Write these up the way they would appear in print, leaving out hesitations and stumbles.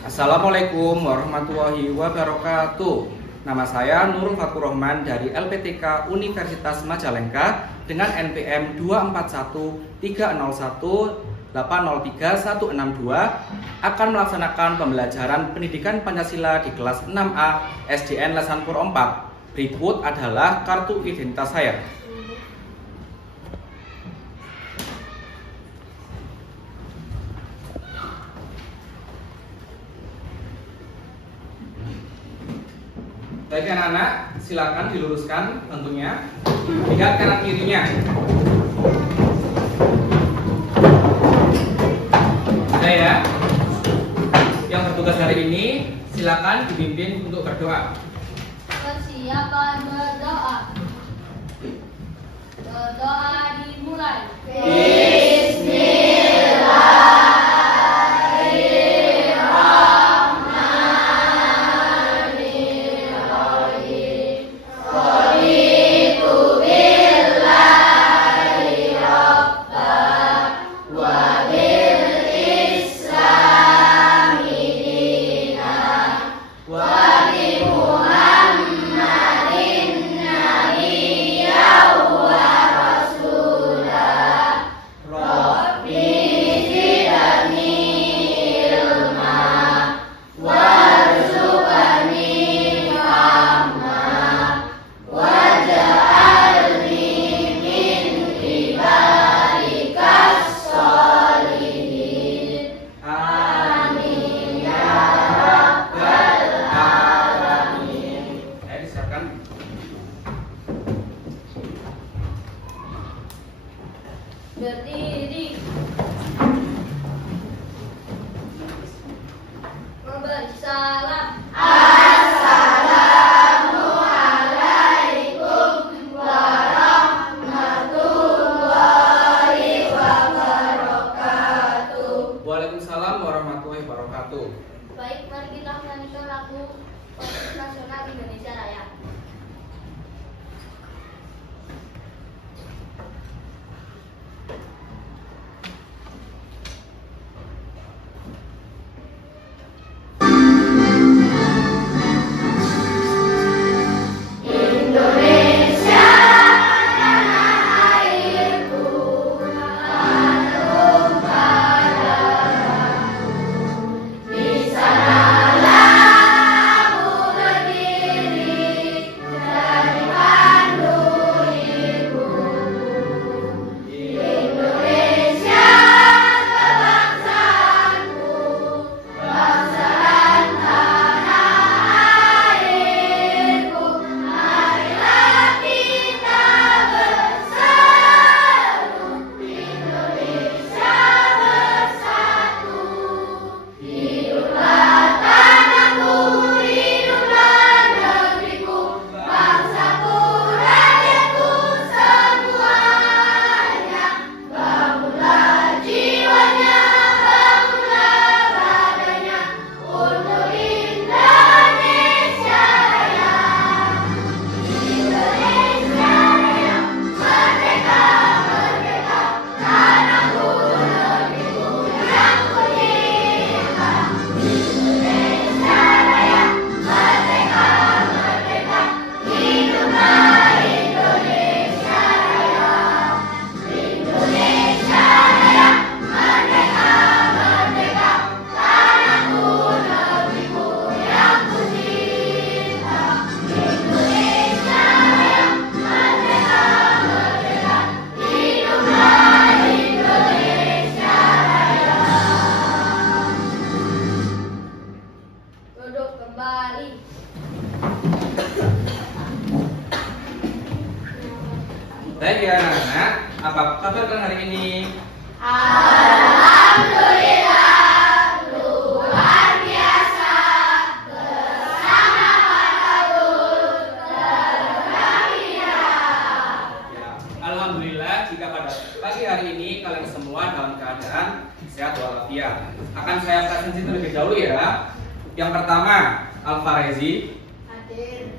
Assalamualaikum warahmatullahi wabarakatuh. Nama saya Nurul Fatur Rahman dari LPTK Universitas Majalengka dengan NPM 2413018036162 akan melaksanakan pembelajaran pendidikan Pancasila di kelas 6A SDN Lesanpur 4. Berikut adalah kartu identitas saya. Baik anak-anak, silakan diluruskan tentunya. Lihat kanan kirinya. Ada ya. Yang bertugas hari ini silakan dibimbing untuk berdoa. Persiapan berdoa. Berdoa dimulai. Berdiri. Memberi salam. Assalamualaikum warahmatullahi wabarakatuh. Waalaikumsalam warahmatullahi wabarakatuh. Baik, mari kita menyanyikan lagu nasional Indonesia Raya. Baik ya anak-anak, apa kabar kalian hari ini? Alhamdulillah, luar biasa. Bersama Fatahul berbahagia. Ya, alhamdulillah jika pada pagi hari ini kalian semua dalam keadaan sehat walafiat. Akan saya presentasi terlebih dahulu ya. Yang pertama, Alfarezi, Hadir.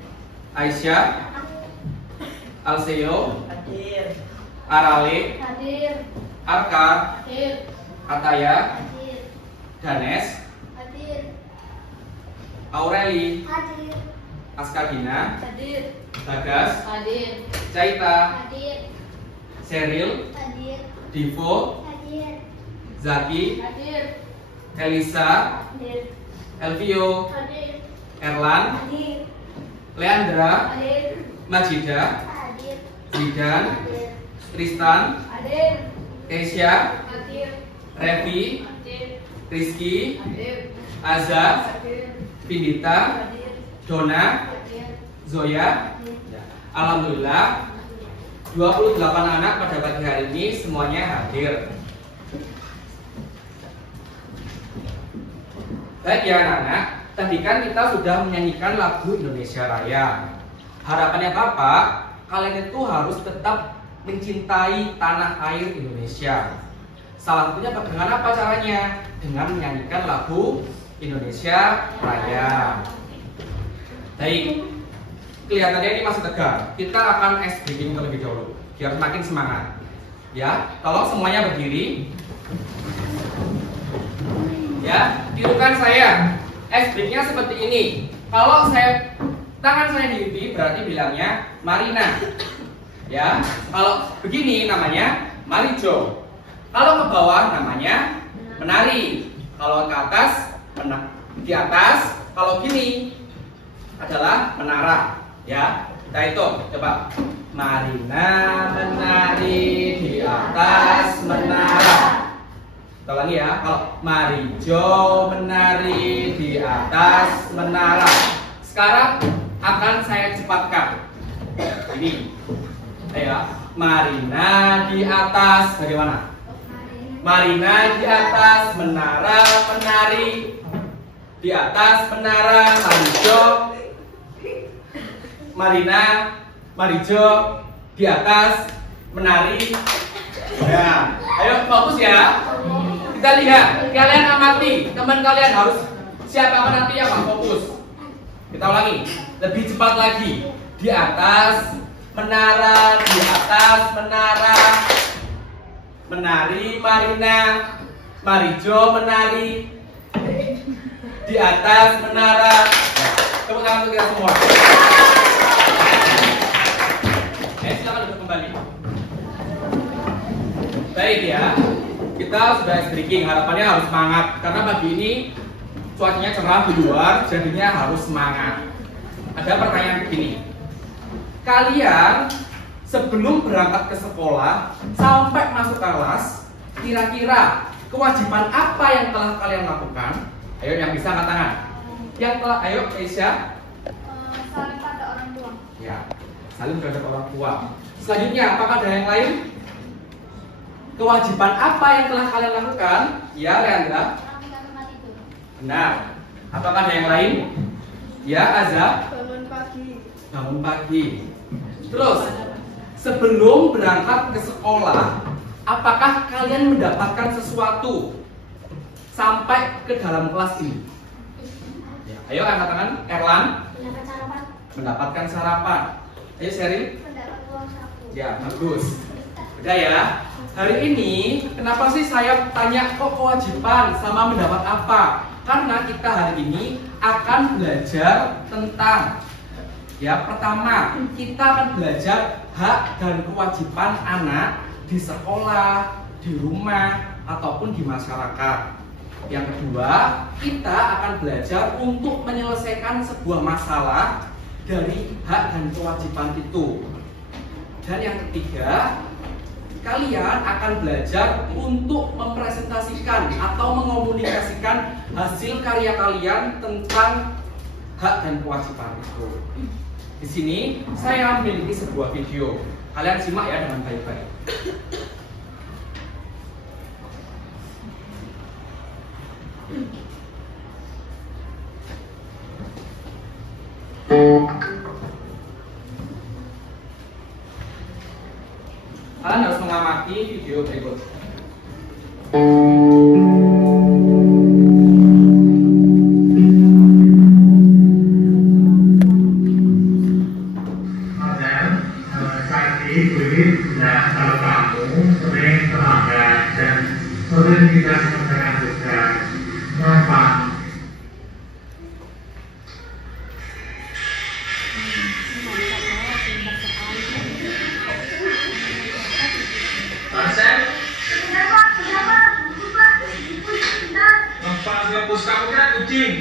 Aisyah, Alseo, Hadir. Arale, Hadir. Arka, Hadir. Ataya, Hadir. Danes, Hadir. Aureli, Hadir. Askadina, Hadir. Bagas, Hadir. Caita, Hadir. Seril, Hadir. Divo, Hadir. Zaki, Hadir. Elisa, Hadir. Elvio, Hadir. Erlan, Hadir. Leandra, Hadir. Majida, Hadir. Zidan, Hadir. Tristan, Hadir. Keisha, Hadir. Revi, Hadir. Rizky, Hadir. Azza, Hadir. Pindita, Hadir. Dona, Hadir. Zoya. Alhamdulillah 28 anak pada pagi hari ini semuanya hadir. Baik ya anak-anak, tadi kan kita sudah menyanyikan lagu Indonesia Raya. Harapannya Bapak, kalian itu harus tetap mencintai tanah air Indonesia. Salah satunya dengan apa caranya? Dengan menyanyikan lagu Indonesia Raya. Baik, kelihatannya ini masih tegar. Kita akan ice breaking terlebih dahulu, biar semakin semangat. Ya, tolong semuanya berdiri. Ya, tirukan saya. Ice breakingnya seperti ini. Kalau tangan saya diipi, berarti bilangnya Marina. Ya, kalau begini namanya Marijo. Kalau ke bawah namanya menari. Kalau ke atas, di atas. Kalau gini adalah menara. Ya, kita hitung. Coba. Marina menari di atas menara. Kita lagi ya. Kalau Marijo menari di atas menara. Sekarang akan saya cepatkan. Ini. Ayo, Marina di atas. Bagaimana? Marina di atas menara penari. Di atas menara Marijo. Marina, Marijo di atas menari. Ya, ayo fokus ya. Kita lihat, kalian amati, teman kalian harus siapa nanti yang nggak fokus. Kita ulangi, lebih cepat lagi. Di atas menara, di atas menara. Menari Marina, Marijo menari. Di atas menara. Tepuk tangan untuk kita semua. Silakan duduk kembali. Baik ya, kita sudah breaking. Harapannya harus semangat karena pagi ini cuacanya cerah di luar, jadinya harus semangat. Ada pertanyaan begini, kalian sebelum berangkat ke sekolah sampai masuk kelas, kira-kira kewajiban apa yang telah kalian lakukan? Ayo yang bisa angkat tangan. Yang telah, ayo Aisyah. Saling pada orang tua. Ya, saling terhadap orang tua. Selanjutnya, apakah ada yang lain? Kewajiban apa yang telah kalian lakukan? Ya, Leandra. Rapikan tempat tidur. Benar. Apakah ada yang lain? Ya, Azza. Bangun pagi. Bangun pagi. Terus, sebelum berangkat ke sekolah, apakah kalian mendapatkan sesuatu sampai ke dalam kelas ini? Ya, ayo angkat tangan. Erlan. Mendapat sarapan. Mendapatkan sarapan. Ayo Sheryl. Mendapat uang saku. Ya, bagus. Udah ya. Hari ini kenapa sih saya tanya kok kewajiban sama mendapat apa? Karena kita hari ini akan belajar tentang pertama, kita akan belajar hak dan kewajiban anak di sekolah, di rumah, ataupun di masyarakat. Yang kedua, kita akan belajar untuk menyelesaikan sebuah masalah dari hak dan kewajiban itu. Dan yang ketiga, kalian akan belajar untuk mempresentasikan atau mengomunikasikan hasil karya kalian tentang hak dan kewajiban itu. Di sini saya memiliki sebuah video. Kalian simak ya dengan baik-baik. Kalian harus mengamati video berikut. Saat ini kulit dan kalau kamu sering terlambat dan sering tidak selesaikan tugas, gampang. Pak ngepus kamu kira kucing.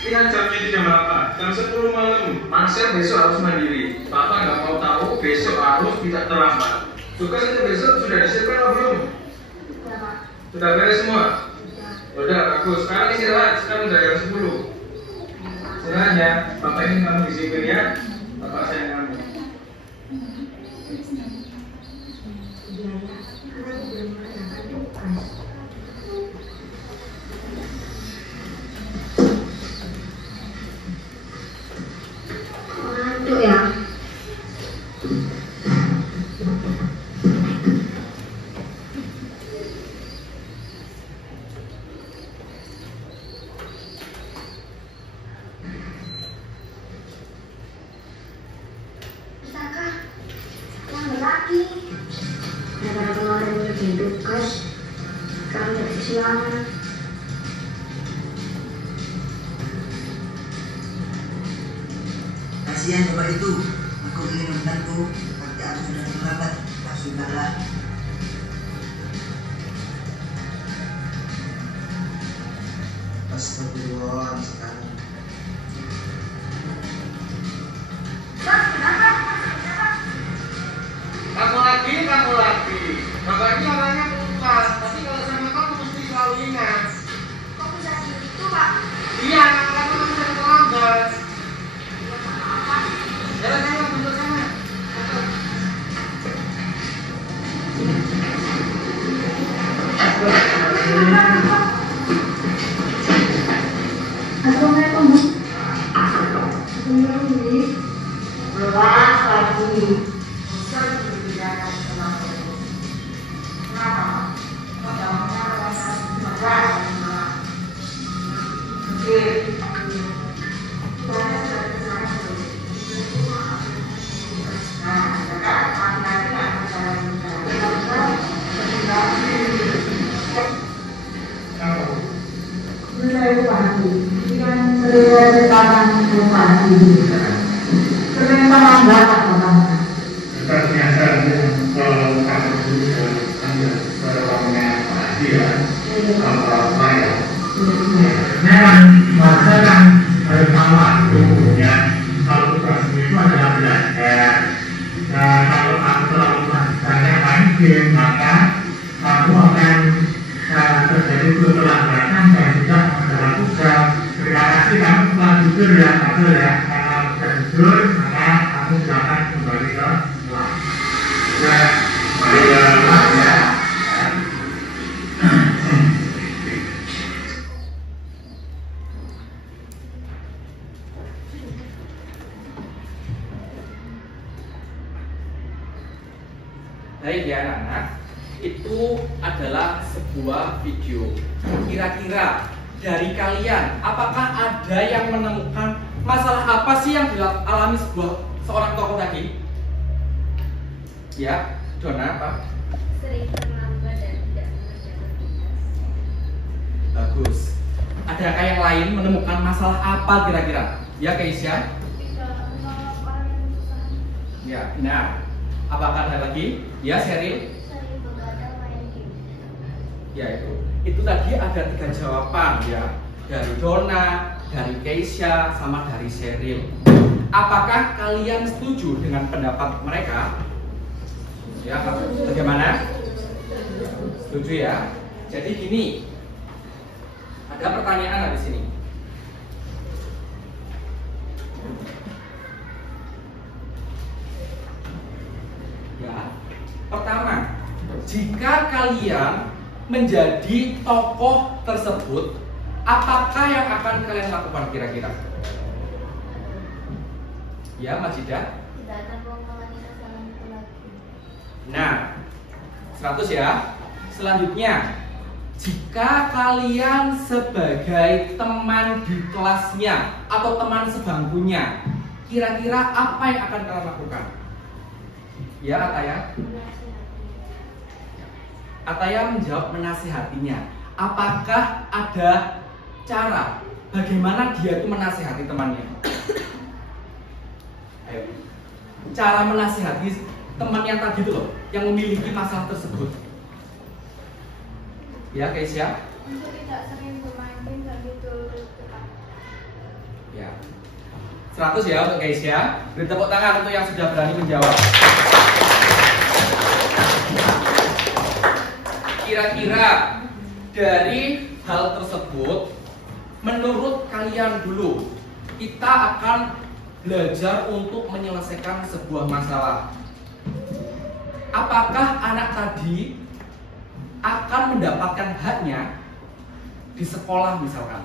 Lihat jamnya itu jam berapa? Jam 10 malam. Marcel besok harus mandiri. Papa nggak mau tahu, besok harus tidak terlambat. Tugas itu besok sudah disiapkan atau belum? Sudah beres semua? Sudah, bagus. Sekarang istirahat, sekarang udah jam 10. Istirahat ya, Bapak ingin kamu disiplin ya. Bapak sayang kamu. Ngantuk ya? Bisakah? Lambat lagi. Daripada kemarin ngerjain tugas, sekarang udah kesiangan. Kasihan bapak itu, aku ingin membantu, tapi aku sudah terlambat. Sudahlah. Astagfirullah sekarang. Kamu lagi. Bapak ini orangnya lupa, tapi kalau sama kamu mesti selalu ingat. Kok bisa gitu, Pak? Iya, kamu kan sering terlambat. Jalan bentuk sana. Assalamualaikum, Bu. Assalamualaikum, Bu. Belas lagi. Ternyata kalau kamu dulu berwarna pasti ya, apa ya? Memang masa kan pertama itu ya, kalau tugasmu itu adalah belajar. Nah, kalau kamu terlalu banyak main game, maka kamu akan terjadi keterlambatan dan tidak mengerjakan tugas. Terima kasih kamu telah jujur ya, Abdul ya. Karena sudah jujur, maka kamu silakan kembali ke kelas. Ya, ya. Baik ya anak-anak, itu adalah sebuah video. Kira-kira dari kalian, apakah ada yang menemukan masalah apa sih yang dialami seorang tokoh tadi? Ya, Dona apa? Sering terlambat dan tidak mengerjakan tugas. Bagus. Adakah yang lain menemukan masalah apa kira-kira? Ya, Keisha? Tidak menolak orang yang susah. Ya, benar. Apakah ada lagi? Ya, Sheryl? Sering begadang main game. Ya, itu tadi ada 3 jawaban ya, dari Dona, dari Keisha, sama dari Sheryl. Apakah kalian setuju dengan pendapat mereka? Ya, bagaimana? Setuju ya. Jadi gini, ada pertanyaan di sini. Ya, pertama, jika kalian menjadi tokoh tersebut, apakah yang akan kalian lakukan kira-kira? Ya, Majidah? Tidak akan mengulangi kesalahan itu lagi. Nah, 100 ya. Selanjutnya, jika kalian sebagai teman di kelasnya atau teman sebangkunya, kira-kira apa yang akan kalian lakukan? Ya, Ataya? Ataya menjawab menasihatinya. Apakah ada cara bagaimana dia itu menasihati temannya? Ayo. Cara menasihati teman yang tadi itu loh, yang memiliki masalah tersebut. Ya, Keisha? Untuk tidak sering bermain 100 ya untuk guys ya. Beri tepuk tangan untuk yang sudah berani menjawab. Kira-kira dari hal tersebut, menurut kalian dulu, kita akan belajar untuk menyelesaikan sebuah masalah. Apakah anak tadi akan mendapatkan haknya di sekolah misalkan?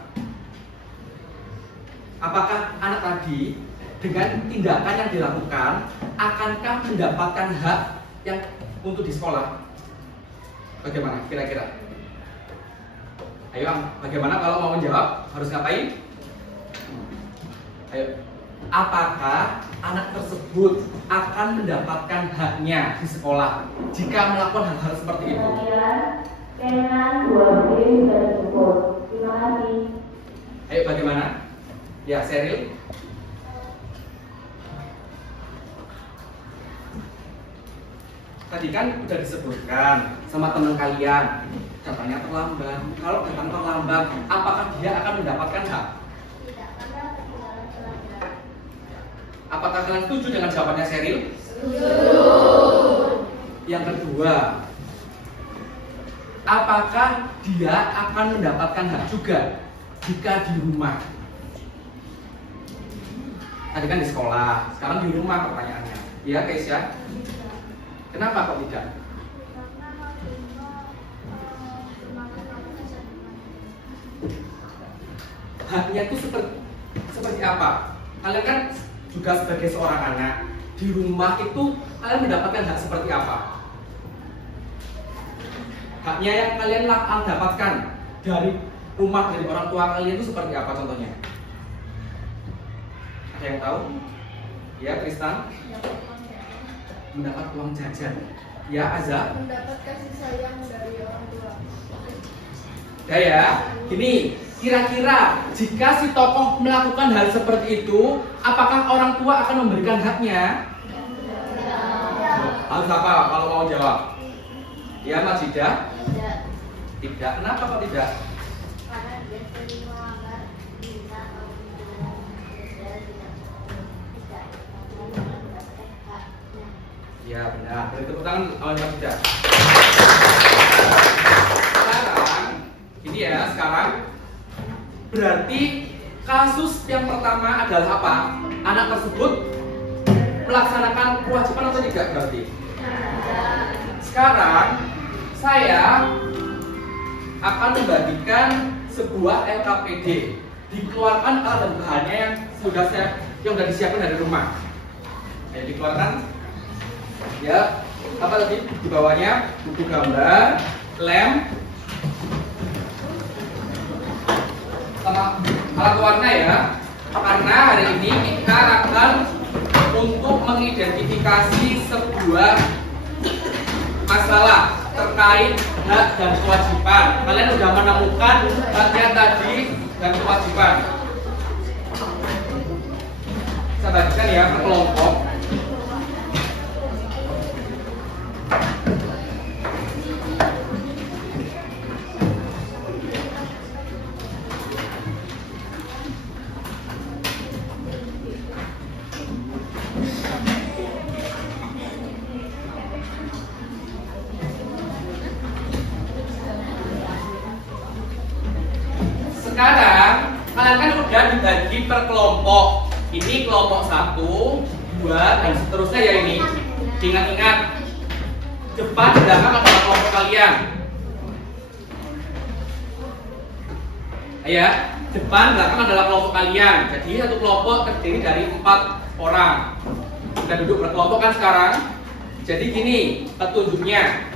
Apakah anak tadi dengan tindakan yang dilakukan akankah mendapatkan hak yang untuk di sekolah? Bagaimana kira-kira? Ayo, bagaimana kalau mau menjawab harus ngapain? Ayo, apakah anak tersebut akan mendapatkan haknya di sekolah jika melakukan hal-hal seperti itu? Dengan 2 game sudah cukup. Terima kasih. Ayo, bagaimana? Ya, Sheryl. Tadi kan udah disebutkan sama teman kalian, datangnya terlambat. Kalau datang terlambat, apakah dia akan mendapatkan hak? Tidak, karena ketinggalan pelajaran. Apakah kalian setuju dengan jawabannya Sheryl? Setuju. Yang kedua, apakah dia akan mendapatkan hak juga jika di rumah? Tadi kan di sekolah, sekarang di rumah pertanyaannya. Iya guys ya? Kenapa kok tidak? Karena waktu itu semangat kamu bisa Haknya itu seperti apa? Kalian kan juga sebagai seorang anak di rumah itu kalian mendapatkan hak seperti apa? Haknya yang kalian dapatkan dari rumah, dari orang tua kalian itu seperti apa contohnya? Ada yang tahu? Ya, Tristan? Mendapat uang jajan. Ya, Azza? mendapat kasih sayang dari orang tua. Ya ya, gini, kira-kira jika si tokoh melakukan hal seperti itu, apakah orang tua akan memberikan haknya? Harus apa kalau mau jawab? Ya, Majidah? Tidak. Tidak. Kenapa kok tidak? Karena dia sering melanggar minta atau dia tidak mendapatkan haknya. Ya benar. Beri tepuk tangan awal Majidah. Sekarang, ini ya sekarang berarti kasus yang pertama adalah apa? Anak tersebut melaksanakan kewajiban atau tidak berarti? Sekarang saya akan membagikan sebuah LKPD, dikeluarkan alat dan bahannya yang sudah disiapkan dari rumah. Ya, dikeluarkan. Ya, apa tadi di bawahnya? Buku gambar, lem, sama alat warna ya. Karena hari ini kita akan untuk mengidentifikasi sebuah masalah terkait hak dan kewajiban. Kalian sudah menemukan bagian tadi dan kewajiban. Saya bagikan ya per kelompok. Sekarang kalian kan udah dibagi per kelompok. Ini kelompok 1, 2, dan seterusnya ya ini. Ingat-ingat, depan belakang adalah kelompok kalian. Ya, depan belakang adalah kelompok kalian. Jadi satu kelompok terdiri dari 4 orang. Kita duduk berkelompok kan sekarang. Jadi gini petunjuknya.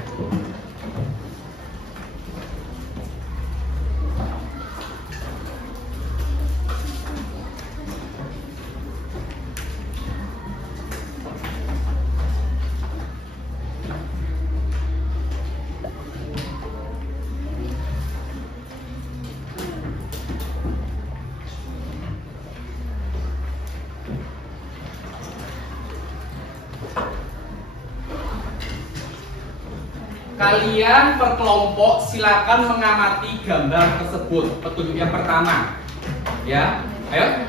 Kalian per kelompok silakan mengamati gambar tersebut. Petunjuk yang pertama, ya, ayo.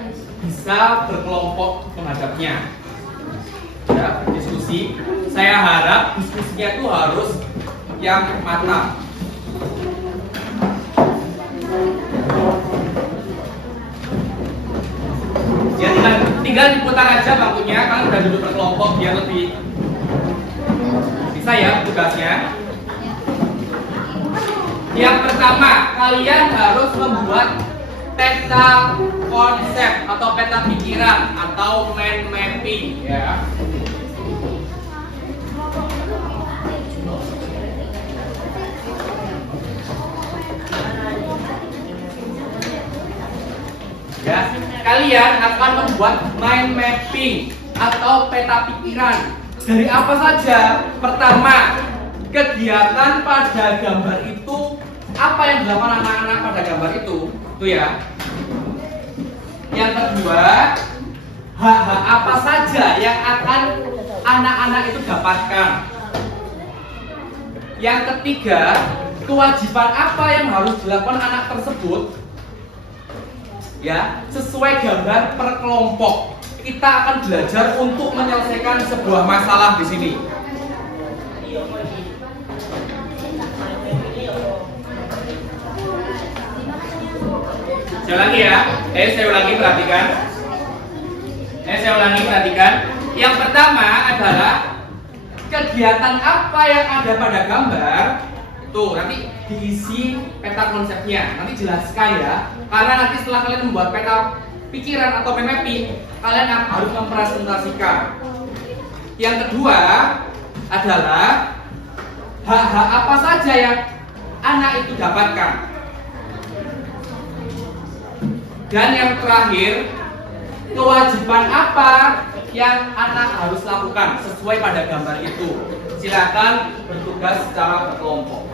bisa berkelompok menghadapnya. Ya, diskusi. Saya harap diskusinya itu harus yang matang. Ya, tinggal diputar aja bangkunya, kalian udah duduk berkelompok biar lebih bisa ya tugasnya. Yang pertama, kalian harus membuat peta konsep atau peta pikiran atau mind mapping ya. Ya, kalian akan membuat mind mapping atau peta pikiran. Dari apa saja? Pertama, kegiatan pada gambar itu, apa yang dilakukan anak-anak pada gambar itu ya. Yang kedua, hak-hak apa saja yang akan anak-anak itu dapatkan. Yang ketiga, kewajiban apa yang harus dilakukan anak tersebut ya, sesuai gambar per kelompok. Kita akan belajar untuk menyelesaikan sebuah masalah di sini. Saya ulangi ya. Saya ulangi, perhatikan. Yang pertama adalah kegiatan apa yang ada pada gambar. Tuh, nanti diisi peta konsepnya. Nanti jelaskan ya. Karena nanti setelah kalian membuat peta pikiran atau mapping, kalian harus mempresentasikan. Yang kedua adalah hak-hak apa saja yang anak itu dapatkan. Dan yang terakhir, kewajiban apa yang anak harus lakukan sesuai pada gambar itu. Silakan bertugas secara berkelompok.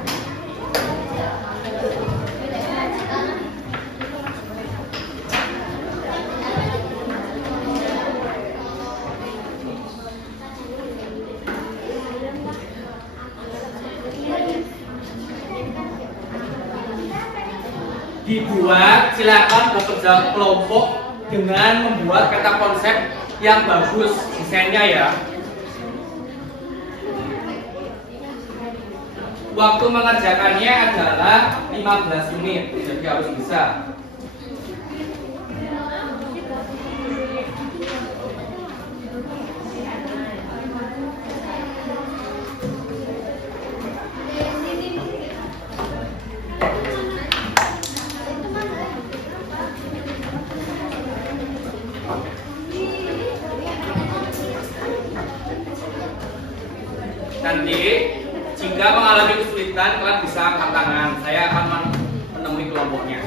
Dibuat, silakan bekerja kelompok dengan membuat peta konsep yang bagus desainnya ya. Waktu mengerjakannya adalah 15 menit, jadi harus bisa. Nanti jika mengalami kesulitan, kalian bisa angkat tangan. Saya akan menemui kelompoknya.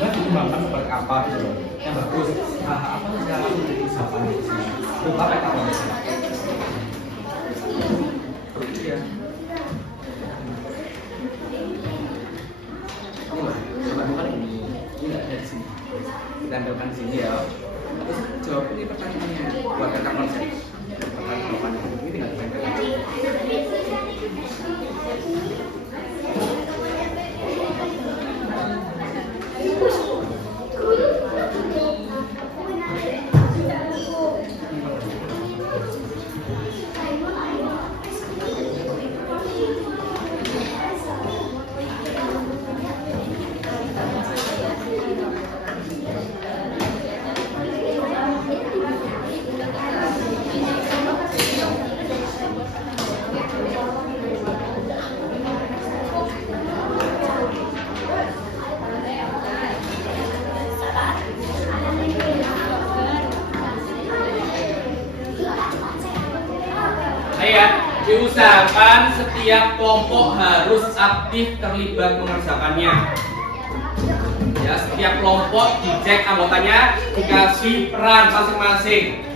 Dikembangkan seperti apa gitu yang bagus. Apa saja menjadi usahawan di sini. Lupa peta konsep. Iya. Coba bukan ini. Ini ada di sini. Kita ambilkan di sini ya. Terus jawab ini pertanyaannya. Buat peta konsep. Pertanyaan ini tinggal ditempelkan. Diusahakan setiap kelompok harus aktif terlibat mengerjakannya. Ya, setiap kelompok dicek anggotanya, dikasih peran masing-masing.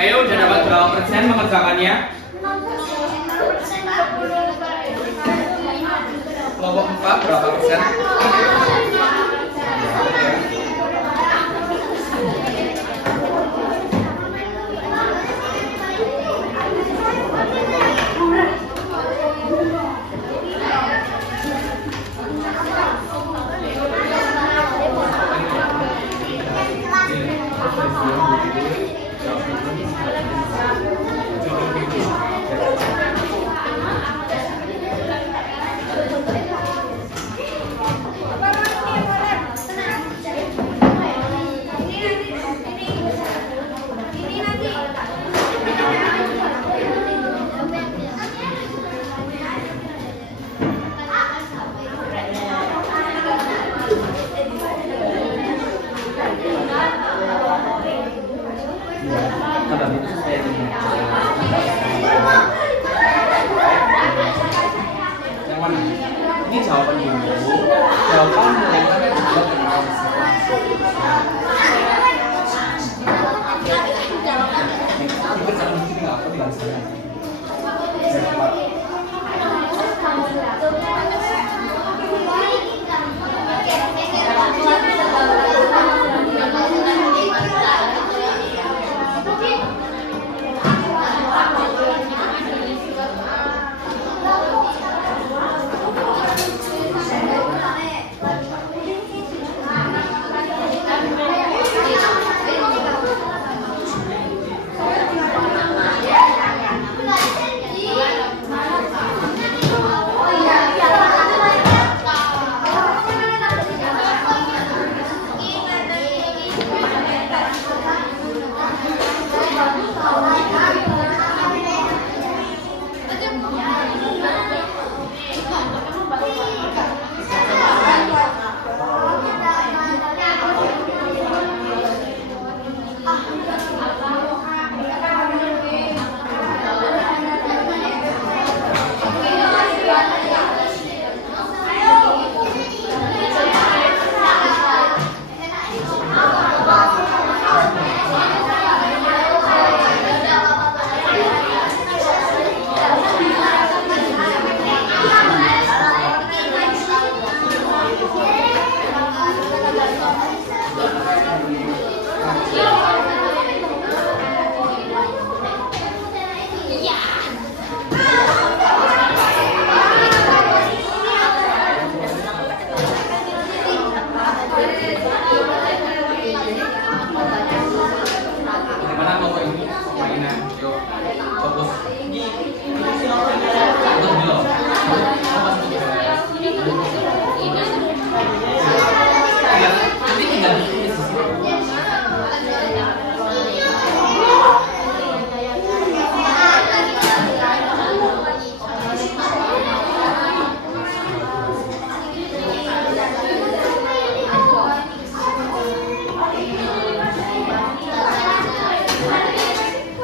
Ayo, udah dapat berapa persen mengerjakannya? Kelompok 4 berapa persen? Yang mana? Ini jawaban dulu. Jawaban mulai juga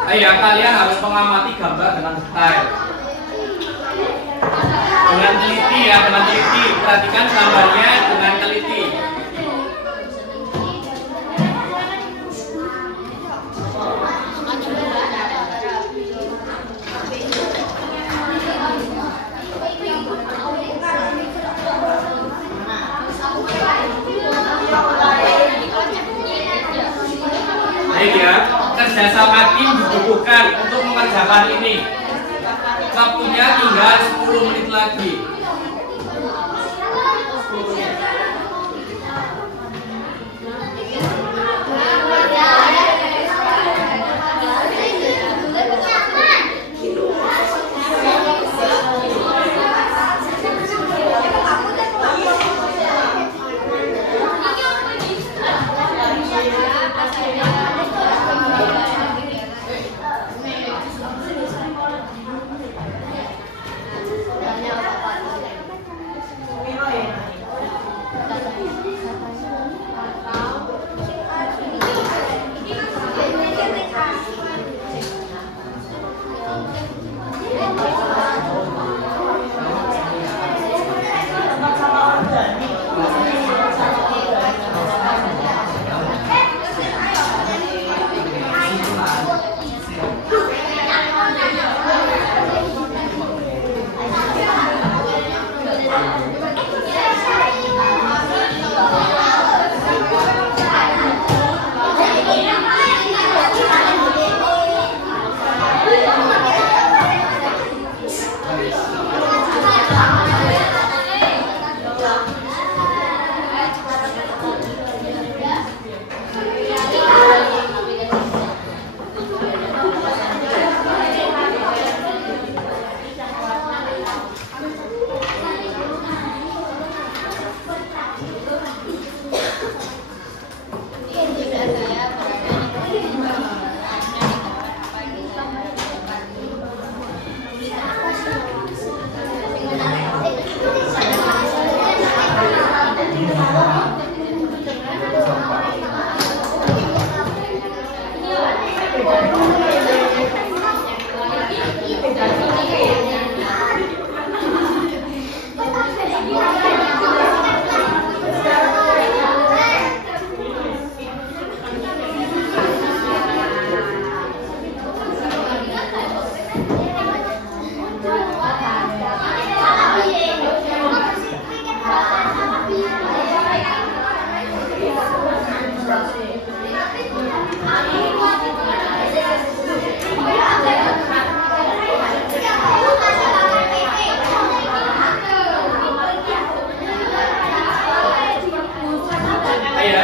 Ayo, kalian harus mengamati gambar dengan detail. Dengan teliti ya, dengan teliti. Perhatikan gambarnya dengan teliti. Baik ya, kerjasama tim dibutuhkan untuk mengerjakan ini. Waktunya tinggal 10 menit lagi.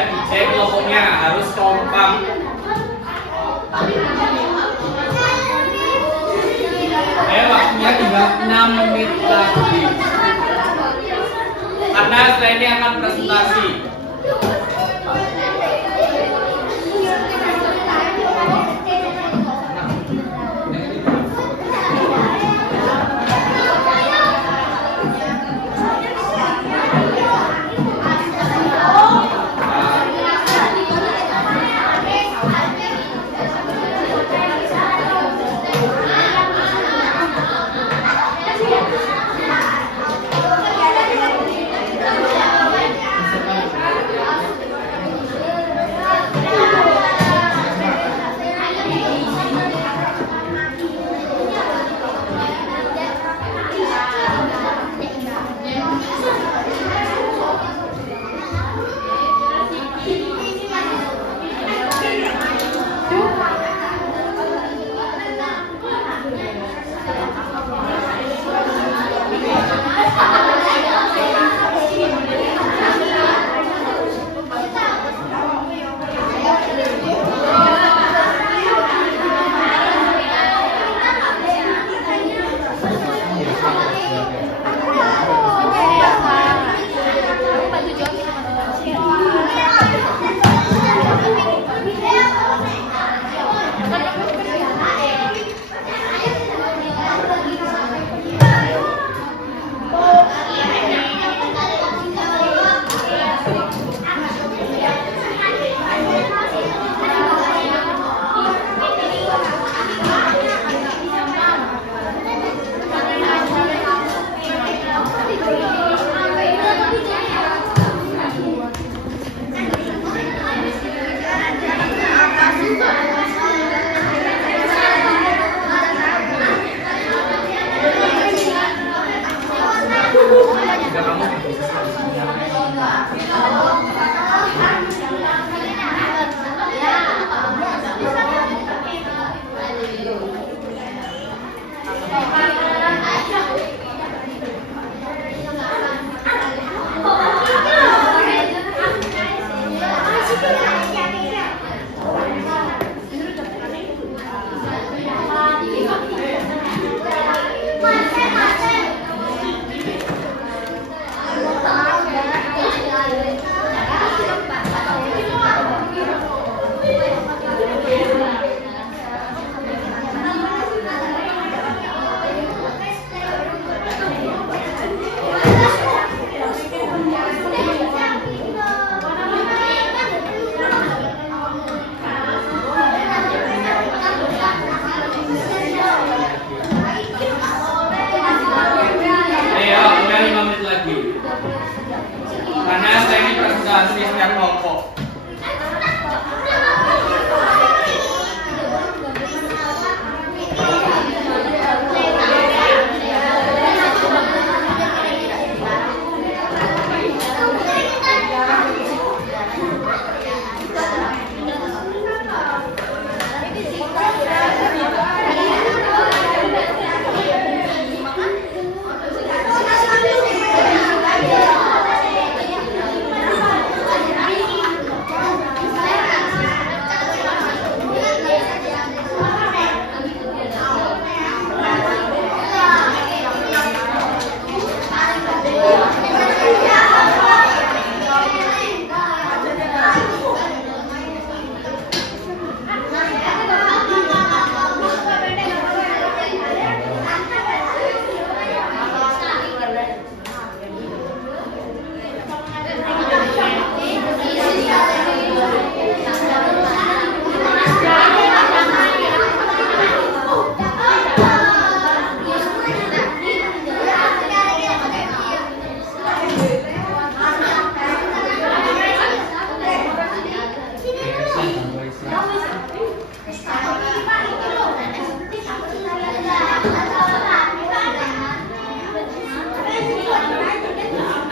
Dicek logonya harus kompak. Waktunya tinggal 6 menit lagi. Karena setelah ini akan presentasi. Karena saya ini presentasi setiap kelompok.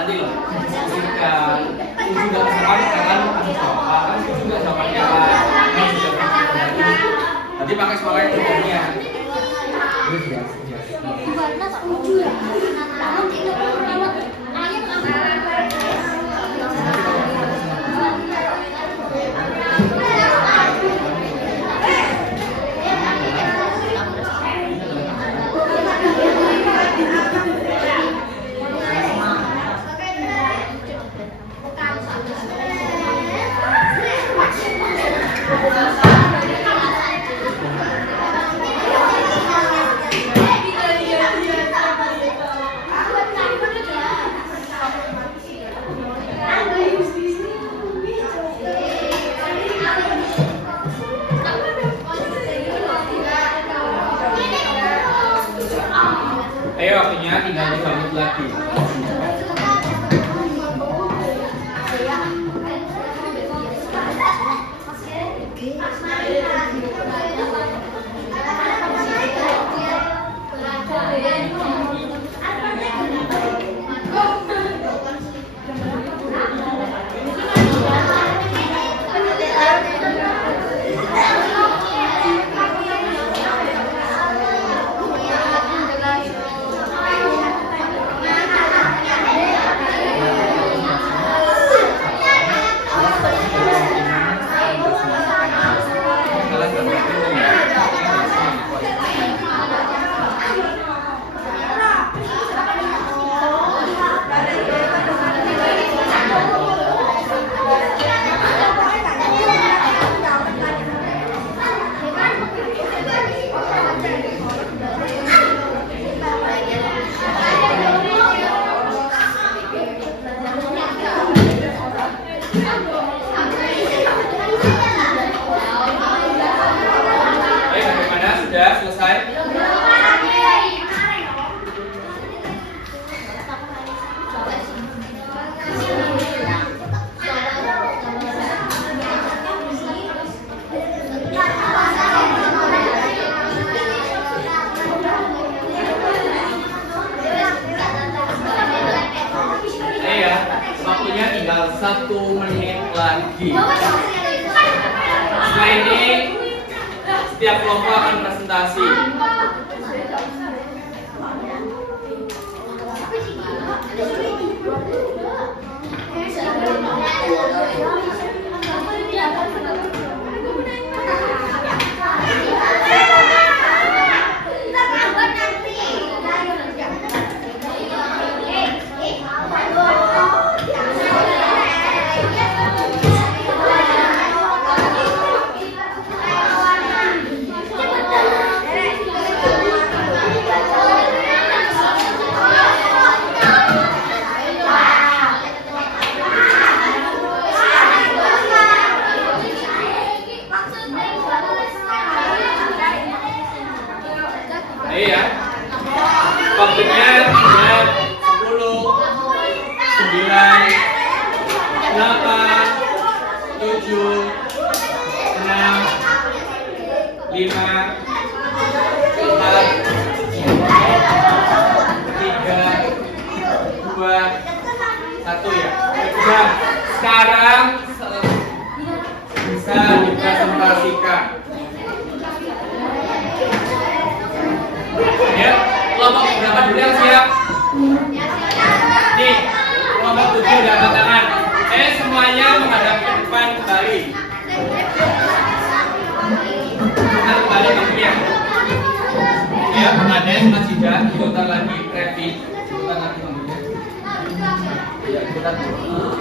Nanti loh, ketika juga kesempatan akan juga jawabannya nanti pakai sekolah yang umumnya. Ayo, waktunya tinggal 2 menit lagi. Sudah selesai? Ya, waktunya tinggal 1 menit lagi. Setelah ini setiap kelompok akan presentasi. 5, 4, 3, 2, 1 ya. Nah, sekarang bisa dipresentasikan. Ya, kelompok berapa dulu yang siap? Nih, kelompok 7 udah angkat tangan. Semuanya menghadap ke depan kembali. Kita kembali maksudnya. Ya, Ades, Mas Jidan, ikutan lagi, Revi, ikutan lagi maksudnya. Ya, ikutan dulu.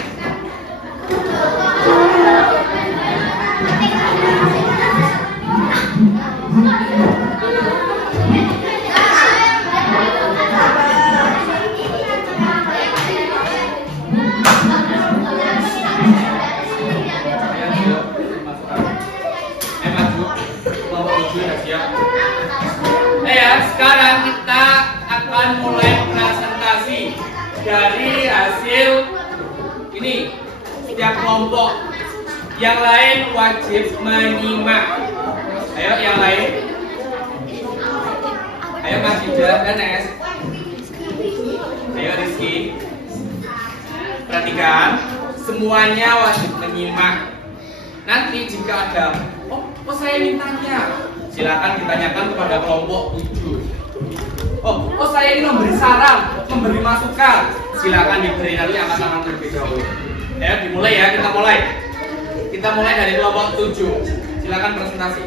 Sekarang kita akan mulai presentasi dari hasil ini. Setiap kelompok yang lain wajib menyimak. Ayo yang lain. Ayo Mas Yuda dan Es. Ayo Rizky. Perhatikan, semuanya wajib menyimak. Nanti jika ada oh saya ingin tanya, silakan ditanyakan kepada kelompok 7. Oh saya ingin memberi saran, memberi masukan, silakan diberi nanti angkat tangan terlebih dahulu. Ya, dimulai ya, kita mulai. Kita mulai dari kelompok 7. Silakan presentasi.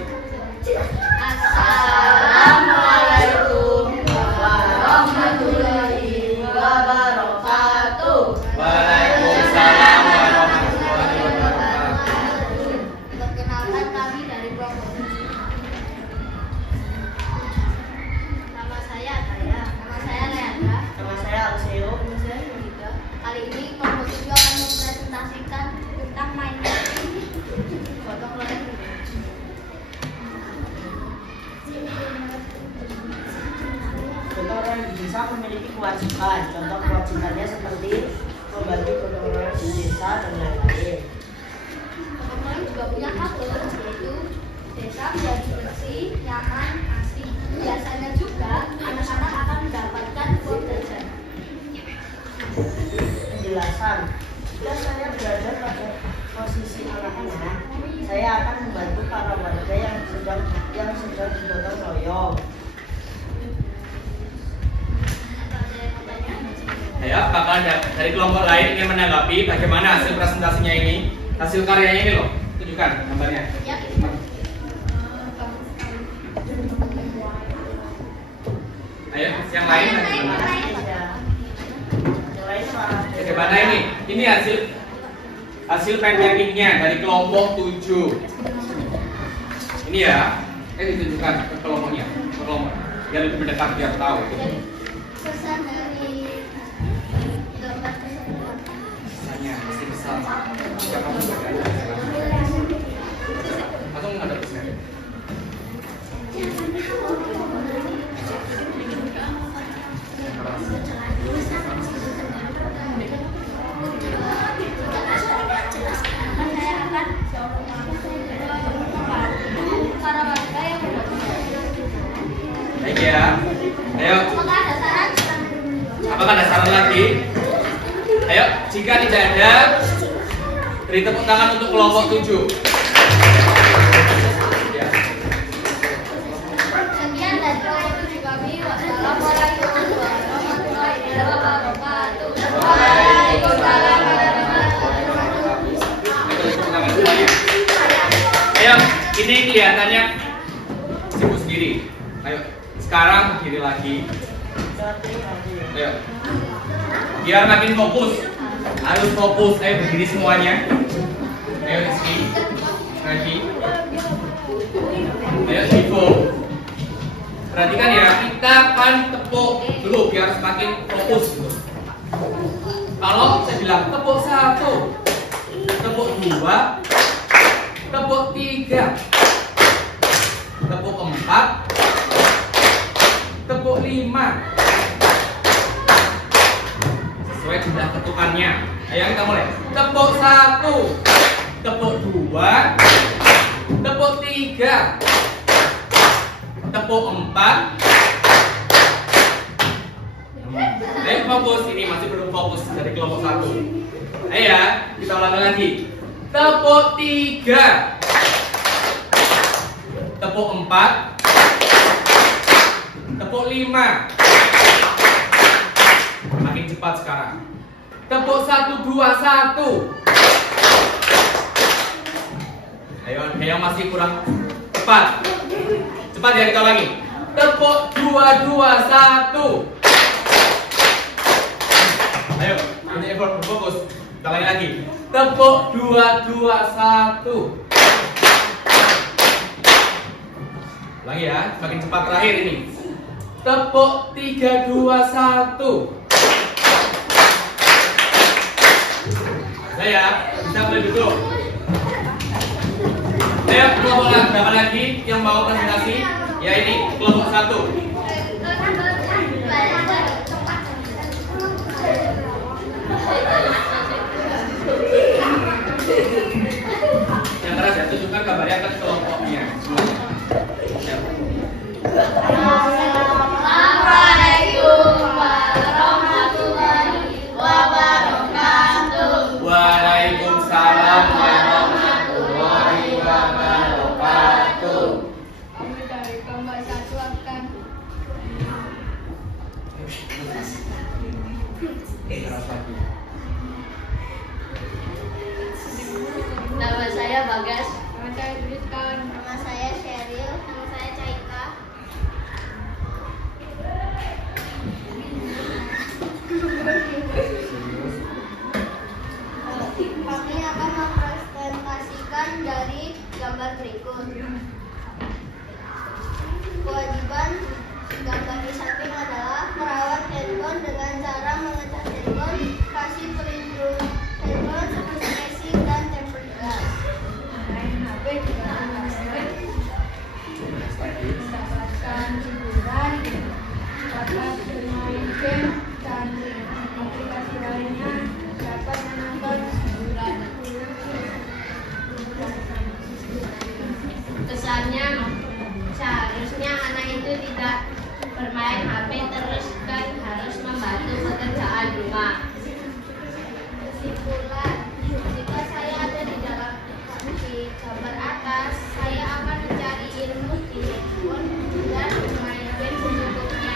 Assalamualaikum warahmatullahi wabarakatuh. Waalaikumsalam warahmatullahi wabarakatuh. Perkenalkan kami dari kelompok 7. Nama saya Ataya. Nama saya Leandra. Nama saya Alseo. Nama saya Yudhika. Kali ini kelompok 7 akan mempresentasikan tentang mainan gotong royong. Gotong royong di desa memiliki kewajiban. Contoh kewajibannya seperti membantu gotong royong di desa dan lain-lain. Gotong royong juga punya faktor, yaitu desa menjadi bersih, nyaman, asri. Biasanya juga anak-anak akan mendapatkan uang jajan. Penjelasan. Jika saya berada pada posisi anak-anak, saya akan membantu para warga yang sedang digotong royong. Ayo, apakah ada dari kelompok lain ingin menanggapi bagaimana hasil presentasinya ini? Hasil karyanya ini loh, tunjukkan gambarnya. Ya. Ayo, yang lain bagaimana? Bagaimana ini? Ini hasil pancakingnya dari kelompok 7. Ini ya, ditunjukkan ke kelompoknya, ke kelompok. Biar lebih mendekat, biar tahu. Pesan dari gambar tersebut. Pesannya mesti besar. Siapa yang baca? Atau nggak ada pesan? Saya akan para warga yang Baik ya. Ayo, apakah ada saran? apakah ada saran lagi? Ayo, jika tidak ada, beri tepuk tangan untuk kelompok 7. Ya. Sekian dari kelompok 7 kami. Wassalamualaikum warahmatullahi wabarakatuh. Waalaikumsalam warahmatullahi wabarakatuh. Tepuk tangan semuanya. Ayo, ini kelihatannya sibuk sendiri. Ayo, sekarang berdiri lagi. Ayo, biar makin fokus. Harus fokus. Ayo berdiri semuanya. Ayo Rizky, Revi. Ayo Ivo. Perhatikan ya, kita akan tepuk dulu biar semakin fokus. Kalau saya bilang tepuk 1, tepuk 2, tepuk 3, tepuk 4, tepuk 5. Sesuai jumlah ketukannya. Ayo kita mulai. Tepuk 1, tepuk 2, tepuk 3, Tepuk 4. Ayo fokus, ini masih belum fokus dari kelompok 1. Ayo ya, kita ulangi lagi. Tepuk 3. Tepuk 4. Tepuk 5. Makin cepat sekarang. Tepuk 1, 2, 1. Ayo, yang masih kurang cepat. Cepat ya, kita ulangi. Tepuk 2, 2, 1. Ayo, ini effort berfokus. Kita ulangi lagi. Tepuk 2, 2, 1. Ulangi ya, semakin cepat terakhir ini. Tepuk 3, 2, 1. Saya bisa mulai duduk. Ayo, kelompok berapa lagi yang mau presentasi? Ya ini, kelompok 1. Yang keras ya, tunjukkan gambarnya ke kelompoknya. Assalamualaikum warahmatullahi wabarakatuh. Waalaikumsalam warahmatullahi wabarakatuh. Kami dari kelompok 1 akan Nama saya Bagas. nama saya Tristan. Nama saya Sheryl. Nama saya Caika. Kami akan mempresentasikan dari gambar berikut. Kewajiban gambar di samping adalah merawat handphone dengan cara mengecas handphone, kasih pelindung handphone seperti casing dan tempered glass. Main HP juga mendapatkan hiburan, dapat bermain game dan aplikasi lainnya, dapat menonton hiburan. Kesannya seharusnya anak itu tidak bermain HP terus kan harus membantu pekerjaan rumah. Kesimpulan, jika saya ada di dalam gambar atas, saya akan mencari ilmu di handphone dan bermain game berikutnya.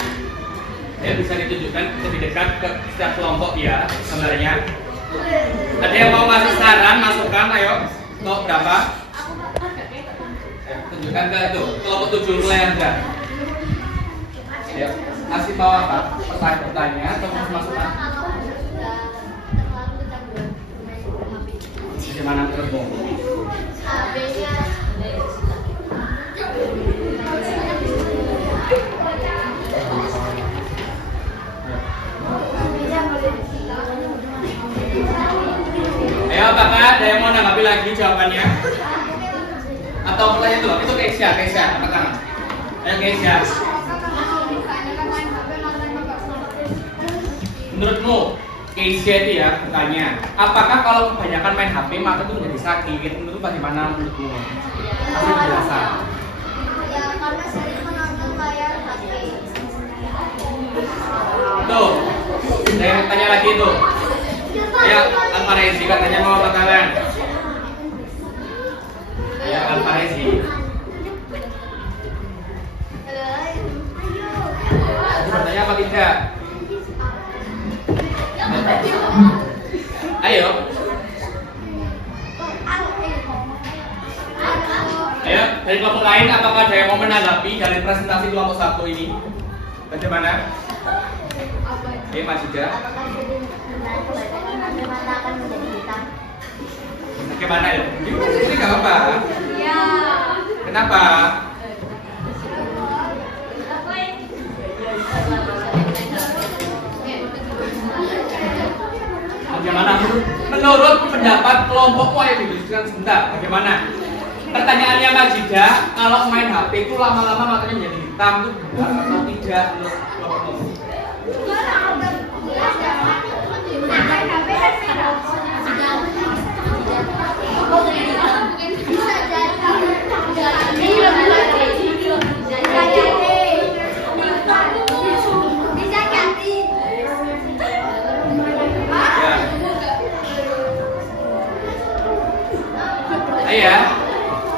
Ya, bisa ditunjukkan lebih dekat ke setiap kelompok ya gambarnya. Ada yang mau ngasih saran, masukkan, ayo. Kelompok berapa? Ya, tunjukkan ke itu, kelompok 7 mulai Anda. Ya, kasih tahu apa? Pertanyaan atau masukan? Kalau sudah terlalu kecanduan bermain HP, Bagaimana menurutmu? HP-nya Ayo, apakah ada yang mau nanggapi lagi jawabannya? Atau pertanyaan itu Keisha, angkat tangan. Ayo Keisha. Menurutmu, Keisha itu ya bertanya, apakah kalau kebanyakan main HP mata itu menjadi sakit? Menurut bagaimana menurutmu? Kasih penjelasan. ya karena sering menonton layar HP. Tuh, saya tanya lagi tuh. Ya, Alfarezi katanya mau angkat tangan. Ya, Alfarezi. Bertanya apa tidak? Ayo. Ayo, dari kelompok lain apakah ada yang mau menanggapi dari presentasi kelompok 1 ini? Bagaimana? Oke, Mas Ida. Mata akan menjadi hitam. Bagaimana ya? Ini nggak apa-apa. Ya. Kenapa? Bagaimana? Menurut pendapat kelompokmu ayo dijelaskan sebentar. Bagaimana? Pertanyaannya Mas Ida, kalau main HP itu lama-lama matanya menjadi hitam itu benar atau tidak menurut kelompokmu? Bisa jadi.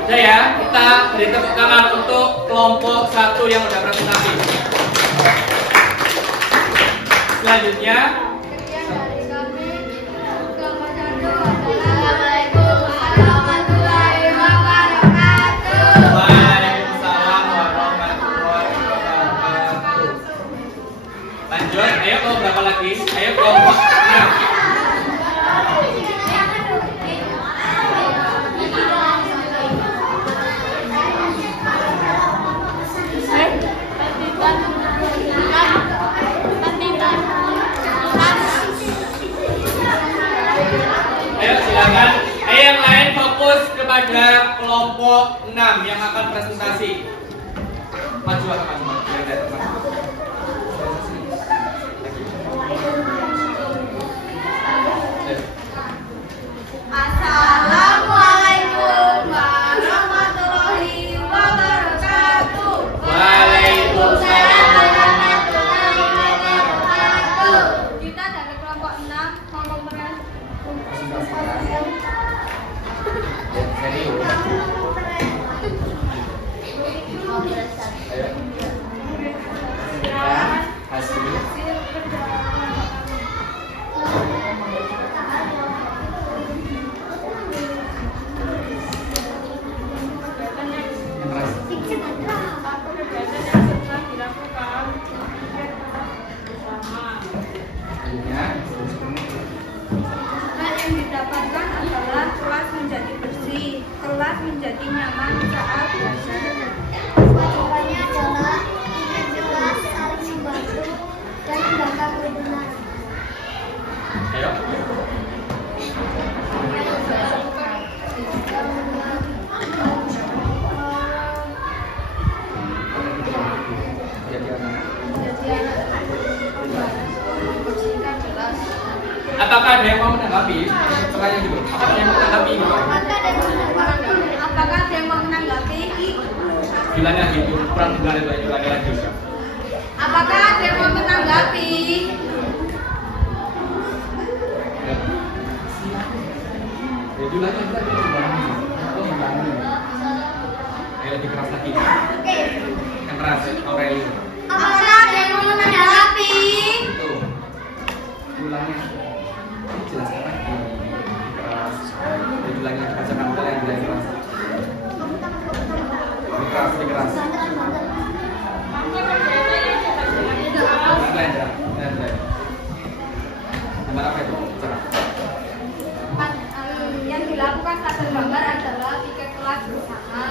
Udah ya, kita beri tepuk tangan untuk kelompok 1 yang udah presentasi. Selanjutnya, Sekian dari kami. Kelompok 1 Assalamualaikum warahmatullahi wabarakatuh. Waalaikumsalam warahmatullahi wabarakatuh. Lanjut, ayo kelompok berapa lagi? Ayo kelompok 6. Ayo silakan. Ayo yang lain fokus kepada kelompok 6 yang akan presentasi. Maju atau maju? Assalamualaikum warahmatullahi wabarakatuh. Waalaikumsalam warahmatullahi wabarakatuh. Kita dari kelompok 6 mau mempresentasikan Hasil hal yang didapatkan adalah kelas menjadi bersih, kelas menjadi nyaman saat belajar. Kewajibannya adalah ingin jelas, saling membantu, dan menjaga kerukunan. ayo. Apakah ada yang mau menanggapi? Pertanyaan dulu. Apakah ada yang mau menanggapi? Apakah ada yang mau menanggapi? Bilangnya lagi, kurang dengar itu aja lagi. Apakah ada yang mau menanggapi? Ya, bilangnya lagi. Ayo lebih keras lagi. Oke. Yang keras, Aurelio. Apakah ada yang mau menanggapi? Itu. Bilangnya. Jelaskan lagi. Keras. Ya, bilangnya bacakan kalian bilang keras. Lebih keras. Gimana apa itu? Yang dilakukan saat gambar adalah tiket kelas bersama.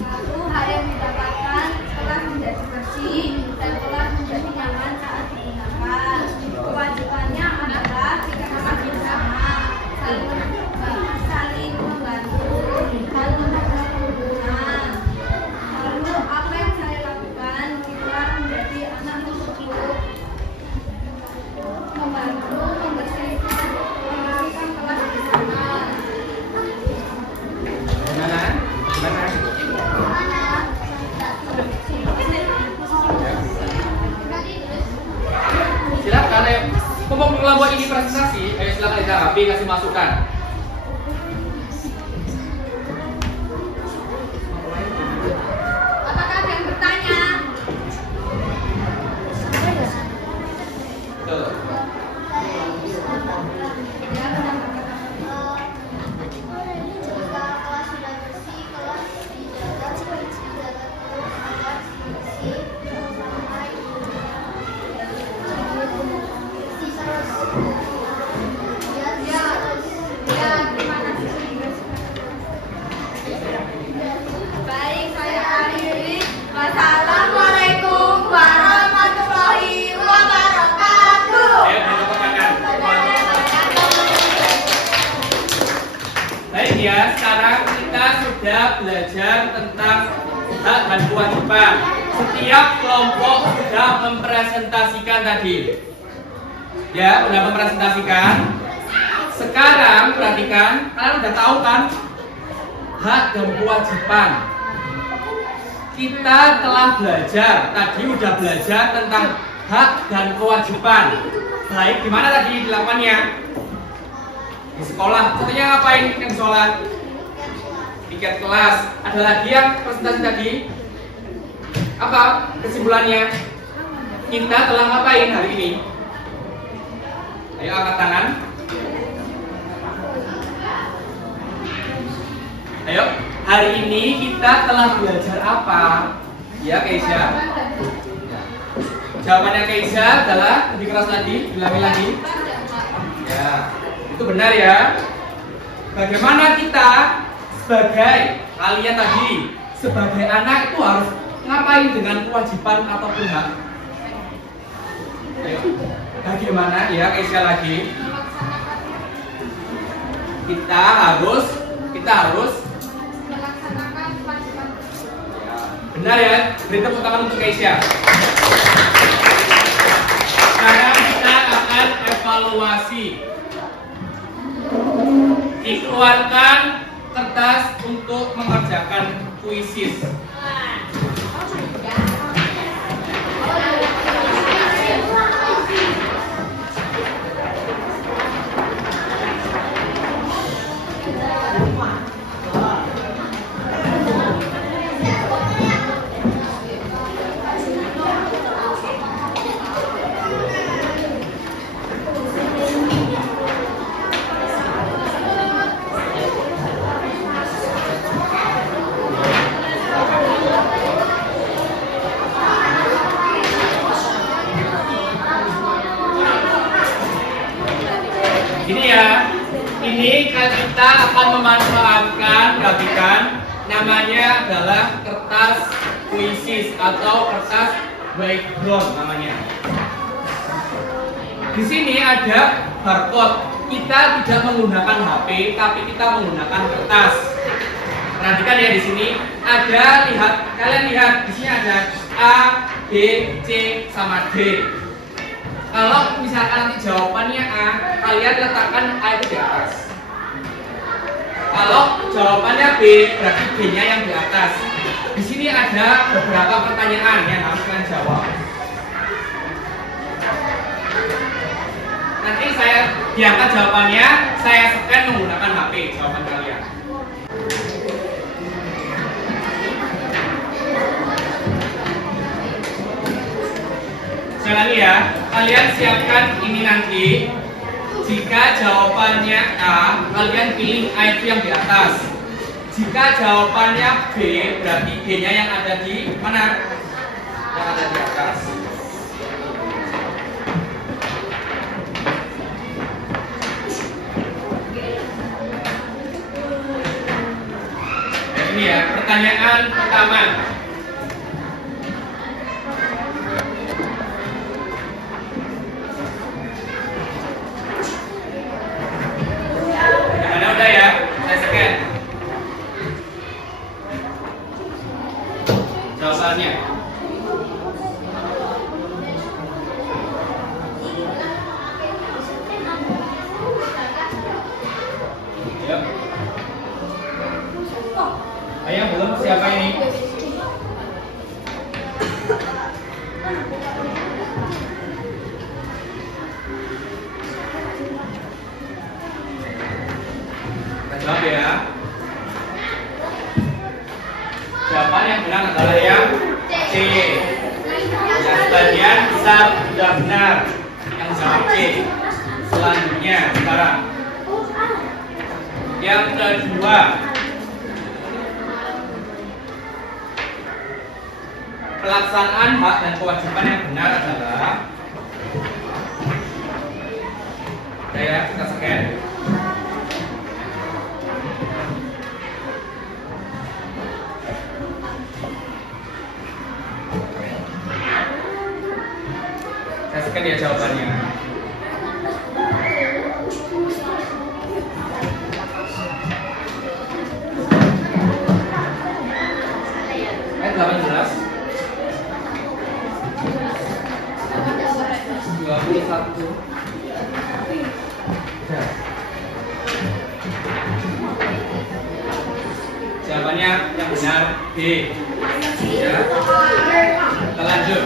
Lalu hal yang didapatkan kelas menjadi bersih dan kelas menjadi nyaman saat digunakan. Kewajibannya adalah tiket kelas bersama, saling membantu, dan menjaga kerukunan. Lalu apa yang saya lakukan? Kita menjadi anak tersebut membantu membersihkan kelas bersama. Gimana? Silakan, ayo. Mumpung kelompok ini presentasi, ayo silakan ditanggapi, kasih masukan. Apakah ada yang bertanya? Betul. Jika kelas sudah bersih, kelas dijaga terus agar bersih sampai bersih terus. Ya, terima kasih. Baik, saya akhiri. Wassalamualaikum warahmatullahi wabarakatuh. Ayo tepuk tangan. Baik ya, sekarang kita sudah belajar tentang hak dan kewajiban. Setiap kelompok sudah mempresentasikan tadi. Ya, sudah mempresentasikan. Sekarang perhatikan, kalian udah tahu kan hak dan kewajiban. Kita telah belajar, tadi udah belajar tentang hak dan kewajiban. Baik, gimana tadi dilakukannya? Di sekolah, contohnya ngapain di sekolah? tiket kelas. Ada lagi yang presentasi tadi? Apa kesimpulannya? Kita telah ngapain hari ini? Ayo angkat tangan. Ayo, hari ini kita telah belajar apa? Ya, Keisha. Jawabannya Keisha adalah lebih keras lagi, bilangin lagi. Ya, itu benar ya. Bagaimana kita sebagai kalian tadi, sebagai anak itu harus ngapain dengan kewajiban ataupun hak? Ayo, bagaimana ya Keisha lagi? Kita harus melaksanakan kewajiban. benar ya. Beri tepuk tangan untuk Keisha. Sekarang kita akan evaluasi. Dikeluarkan kertas untuk mengerjakan kuisis. Ini ya, ini kita akan memanfaatkan, perhatikan, namanya adalah kertas kuisis atau kertas background namanya. Di sini ada barcode. Kita tidak menggunakan HP, tapi kita menggunakan kertas. Perhatikan ya di sini ada kalian lihat di sini ada A, B, C sama D. Kalau misalkan nanti jawabannya A, kalian letakkan A itu di atas. Kalau jawabannya B, berarti B-nya yang di atas. Di sini ada beberapa pertanyaan yang harus kalian jawab. Nanti saya diangkat jawabannya, saya scan menggunakan HP jawaban kalian. Sekali lagi ya, kalian siapkan ini nanti. Jika jawabannya A, kalian pilih A itu yang di atas. Jika jawabannya B, berarti B-nya yang ada di mana? Yang ada di atas. Nah, ini ya, pertanyaan pertama. Udah ya, saya scan. Jawabannya. Yuk. Ayo, belum siapa ini? Jawab ya. Jawaban yang benar adalah yang C. Ya, sebagian besar sudah benar. Yang jawab C. Selanjutnya sekarang yang kedua, pelaksanaan hak dan kewajiban yang benar adalah ya, kita scan. Saya scan ya jawabannya. Ayat 18 21. Jawabannya yang benar B. Ya. Kita lanjut.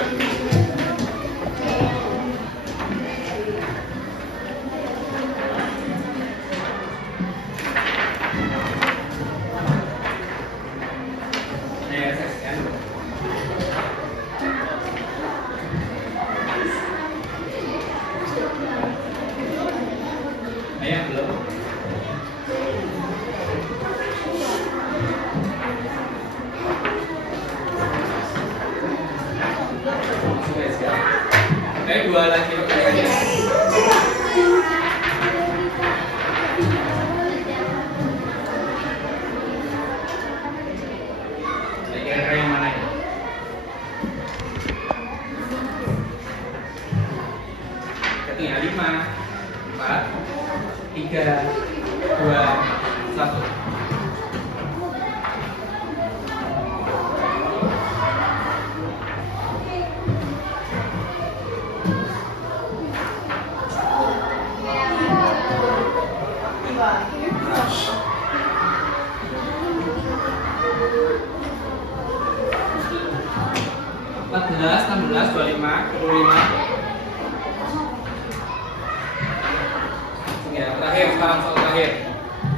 Ayo dua lagi pertanyaannya. Kira-kira yang mana ya? Hitung ya, 5, 4, 3, 2, 1. Belas, 16, 25, 25. Ya, terakhir, sekarang soal terakhir.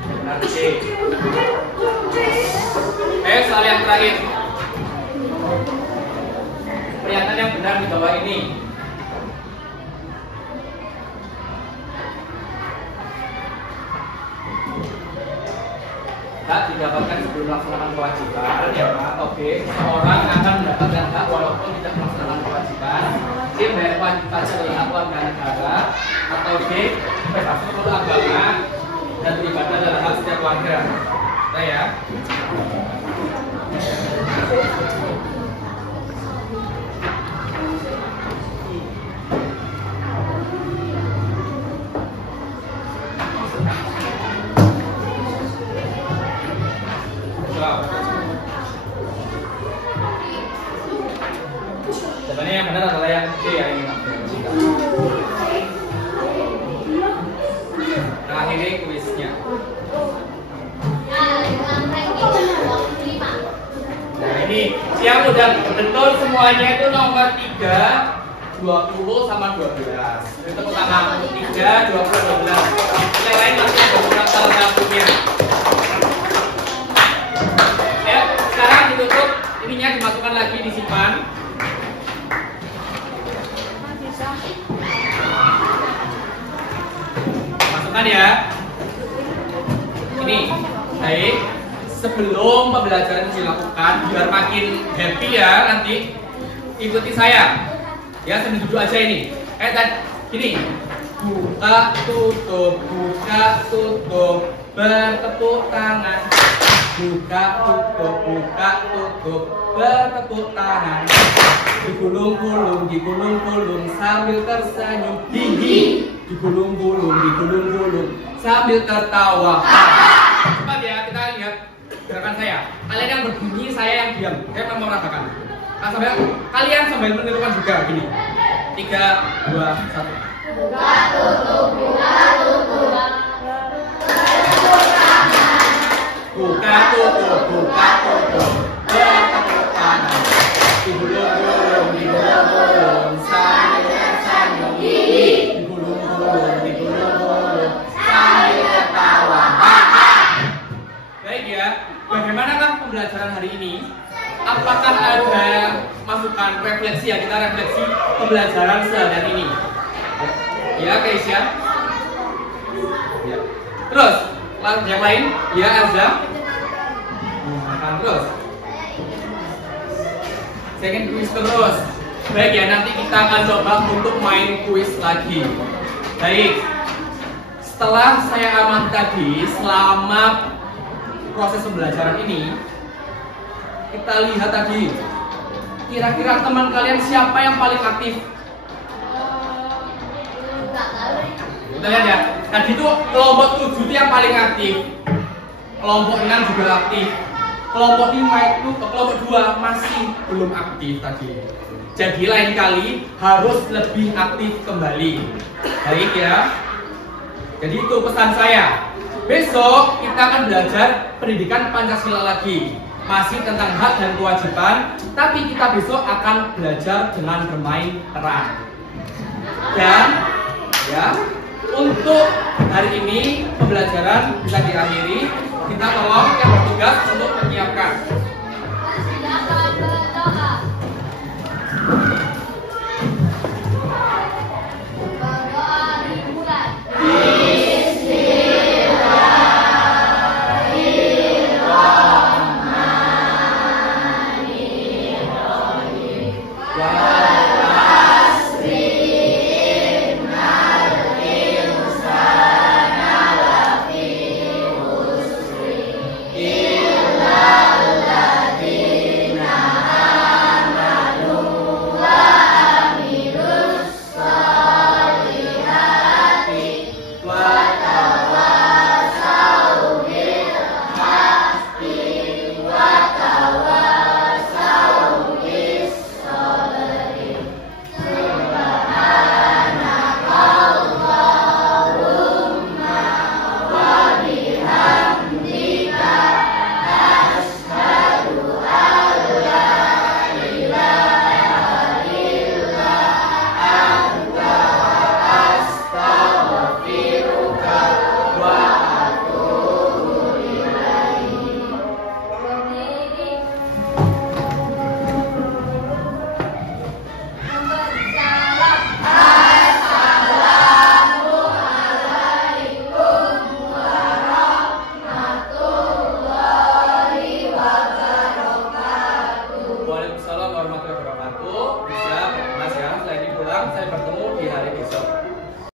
Benar, C. Soal yang terakhir. Pernyataan yang benar di bawah ini. Hak didapatkan sebelum melaksanakan kewajiban, ya Pak. Atau B, seseorang akan mendapatkan hak walaupun tidak melaksanakan kewajiban. C, bayar wajib pajak adalah hak warga negara. Atau D, bebas agama dan beribadah adalah hak setiap warga. Nah ya. Jawabannya yang benar adalah yang C ya ini. Nah ini kuisnya. Nah ini siang udah betul semuanya itu nomor 3, 20 sama 12. Itu pertama 3, 20, 12. Yang lain masih ada kurang salah satunya. Ya sekarang ditutup, ininya dimasukkan lagi, disimpan. Masukkan ya. Ini baik. Sebelum pembelajaran dilakukan, biar makin happy ya nanti, ikuti saya. Ya sambil duduk aja ini. Gini. Buka tutup, bertepuk tangan. Buka tutup, bertepuk tangan. Digulung-gulung sambil tersenyum. Hihi. Digulung-gulung sambil tertawa. Cepat ya, kita lihat gerakan saya. Kalian yang berbunyi, saya yang diam. Saya mau merasakan. Kalian sambil menirukan juga gini. 3, 2, 1. Buka tutup. Buka tutup, bertepuk tangan. Digulung-gulung sambil tersenyum. Digulung-gulung sambil tertawa. Baik ya, bagaimanakah pembelajaran hari ini? Apakah ada masukan refleksi ya? Kita refleksi pembelajaran sehari ini. Ya, Keisha. Ya. Terus, yang lain? Ya, Elza. Terus. Saya ingin kuis terus. Baik ya, nanti kita akan coba untuk main kuis lagi. Baik. Setelah saya amati tadi, selama proses pembelajaran ini, kita lihat tadi, kira-kira teman kalian siapa yang paling aktif? Kita lihat ya, tadi itu kelompok 7 itu yang paling aktif, kelompok 6 juga aktif, kelompok 5 itu, kelompok 2 masih belum aktif tadi. Jadi lain kali harus lebih aktif kembali. Baik ya. Jadi itu pesan saya. Besok kita akan belajar pendidikan Pancasila lagi. Masih tentang hak dan kewajiban, tapi kita besok akan belajar dengan bermain peran. Dan ya, untuk hari ini pembelajaran bisa diakhiri. Kita tolong yang bertugas untuk